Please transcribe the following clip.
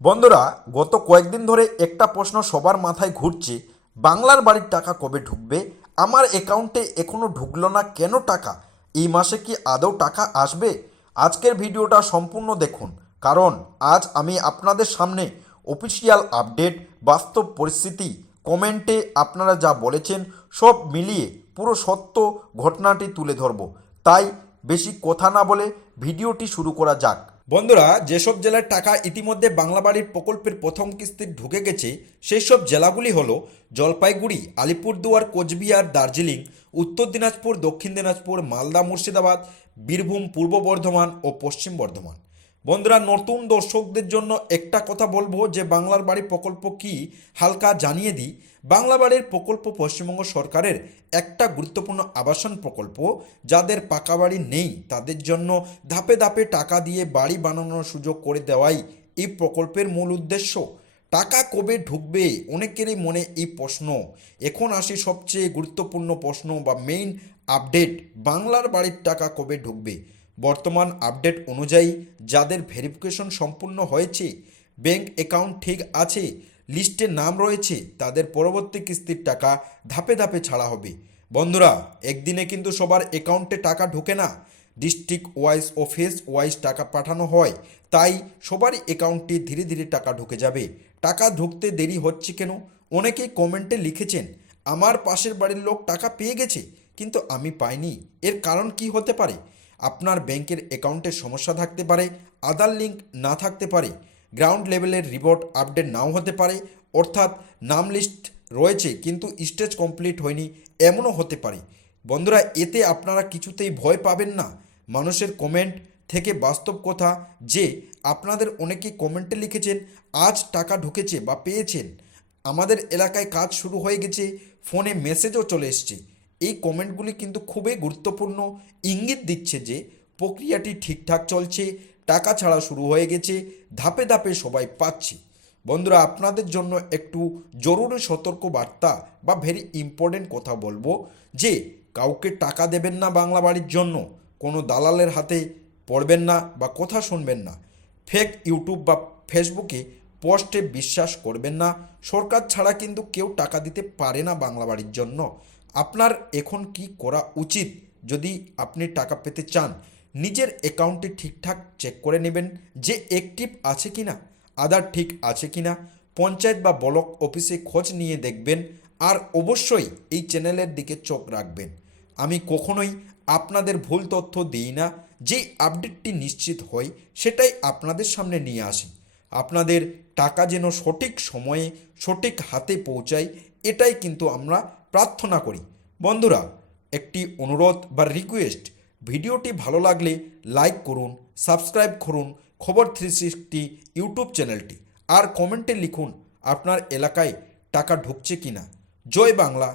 বন্ধুরা, গত কয়েকদিন ধরে একটা প্রশ্ন সবার মাথায় ঘুরছে, বাংলার বাড়ির টাকা কবে ঢুকবে? আমার অ্যাকাউন্টে এখনো ঢুকলো না কেন টাকা? এই মাসে কি আদৌ টাকা আসবে? আজকের ভিডিওটা সম্পূর্ণ দেখুন, কারণ আজ আমি আপনাদের সামনে অফিসিয়াল আপডেট, বাস্তব পরিস্থিতি, কমেন্টে আপনারা যা বলেছেন সব মিলিয়ে পুরো সত্য ঘটনাটি তুলে ধরব। তাই বেশি কথা না বলে ভিডিওটি শুরু করা যাক। বন্ধুরা, যেসব জেলার টাকা ইতিমধ্যে বাংলা বাড়ির প্রকল্পের প্রথম কিস্তি ঢুকে গেছে সেই সব জেলাগুলি হলো জলপাইগুড়ি, আলিপুরদুয়ার, কোচবিহার, দার্জিলিং, উত্তর দিনাজপুর, দক্ষিণ দিনাজপুর, মালদা, মুর্শিদাবাদ, বীরভূম, পূর্ব বর্ধমান ও পশ্চিম বর্ধমান। বন্ধুরা, নতুন দর্শকদের জন্য একটা কথা বলবো যে বাংলার বাড়ি প্রকল্প কি হালকা জানিয়ে দিই। বাংলা বাড়ির প্রকল্প পশ্চিমবঙ্গ সরকারের একটা গুরুত্বপূর্ণ আবাসন প্রকল্প। যাদের পাকা বাড়ি নেই তাদের জন্য ধাপে ধাপে টাকা দিয়ে বাড়ি বানানোর সুযোগ করে দেওয়াই এই প্রকল্পের মূল উদ্দেশ্য। টাকা কবে ঢুকবে, অনেকেরই মনে এই প্রশ্ন। এখন আসি সবচেয়ে গুরুত্বপূর্ণ প্রশ্ন বা মেইন আপডেট, বাংলার বাড়ির টাকা কবে ঢুকবে। বর্তমান আপডেট অনুযায়ী যাদের ভেরিফিকেশন সম্পূর্ণ হয়েছে, ব্যাংক অ্যাকাউন্ট ঠিক আছে, লিস্টে নাম রয়েছে, তাদের পরবর্তী কিস্তির টাকা ধাপে ধাপে ছাড়া হবে। বন্ধুরা, একদিনে কিন্তু সবার অ্যাকাউন্টে টাকা ঢোকে না, ডিস্ট্রিক্ট ওয়াইজ, অফিস ওয়াইজ টাকা পাঠানো হয়। তাই সবারই অ্যাকাউন্টে ধীরে ধীরে টাকা ঢুকে যাবে। টাকা ঢুকতে দেরি হচ্ছে কেন? অনেকেই কমেন্টে লিখেছেন, আমার পাশের বাড়ির লোক টাকা পেয়ে গেছে কিন্তু আমি পাইনি। এর কারণ কি হতে পারে? আপনার ব্যাংকের অ্যাকাউন্টে সমস্যা থাকতে পারে, আধার লিঙ্ক না থাকতে পারে, গ্রাউন্ড লেভেলের রিপোর্ট আপডেট নাও হতে পারে, অর্থাৎ নাম লিস্ট রয়েছে কিন্তু স্টেজ কমপ্লিট হয়নি, এমনও হতে পারে। বন্ধুরা, এতে আপনারা কিছুতেই ভয় পাবেন না। মানুষের কমেন্ট থেকে বাস্তব কথা যে আপনাদের অনেকেই কমেন্টে লিখেছেন আজ টাকা ঢুকেছে বা পেয়েছেন, আমাদের এলাকায় কাজ শুরু হয়ে গেছে, ফোনে মেসেজও চলে এসছে। এই কমেন্টগুলি কিন্তু খুবই গুরুত্বপূর্ণ, ইঙ্গিত দিচ্ছে যে প্রক্রিয়াটি ঠিকঠাক চলছে, টাকা ছাড়া শুরু হয়ে গেছে, ধাপে ধাপে সবাই পাচ্ছে। বন্ধুরা, আপনাদের জন্য একটু জরুরি সতর্ক বার্তা বা ভেরি ইম্পর্টেন্ট কথা বলবো যে কাউকে টাকা দেবেন না বাংলা বাড়ির জন্য, কোনো দালালের হাতে পড়বেন না বা কথা শুনবেন না, ফেক ইউটিউব বা ফেসবুকে পোস্টে বিশ্বাস করবেন না। সরকার ছাড়া কিন্তু কেউ টাকা দিতে পারে না বাংলা বাড়ির জন্য। আপনার এখন কি করা উচিত? যদি আপনি টাকা পেতে চান, নিজের অ্যাকাউন্টে ঠিকঠাক চেক করে নেবেন যে অ্যাক্টিভ আছে কি না, আধার ঠিক আছে কি না, পঞ্চায়েত বা ব্লক অফিসে খোঁজ নিয়ে দেখবেন। আর অবশ্যই এই চ্যানেলের দিকে চোখ রাখবেন। আমি কখনোই আপনাদের ভুল তথ্য দিই না, যেই আপডেটটি নিশ্চিত হয় সেটাই আপনাদের সামনে নিয়ে আসি। আপনাদের টাকা যেন সঠিক সময়ে সঠিক হাতে পৌঁছায়, এটাই কিন্তু আমরা প্রার্থনা করি। বন্ধুরা, একটি অনুরোধ বা রিকোয়েস্ট, ভিডিওটি ভালো লাগলে লাইক করুন, সাবস্ক্রাইব করুন খবর 360 ইউটিউব চ্যানেলটি, আর কমেন্টে লিখুন আপনার এলাকায় টাকা ঢুকছে কিনা। জয় বাংলা।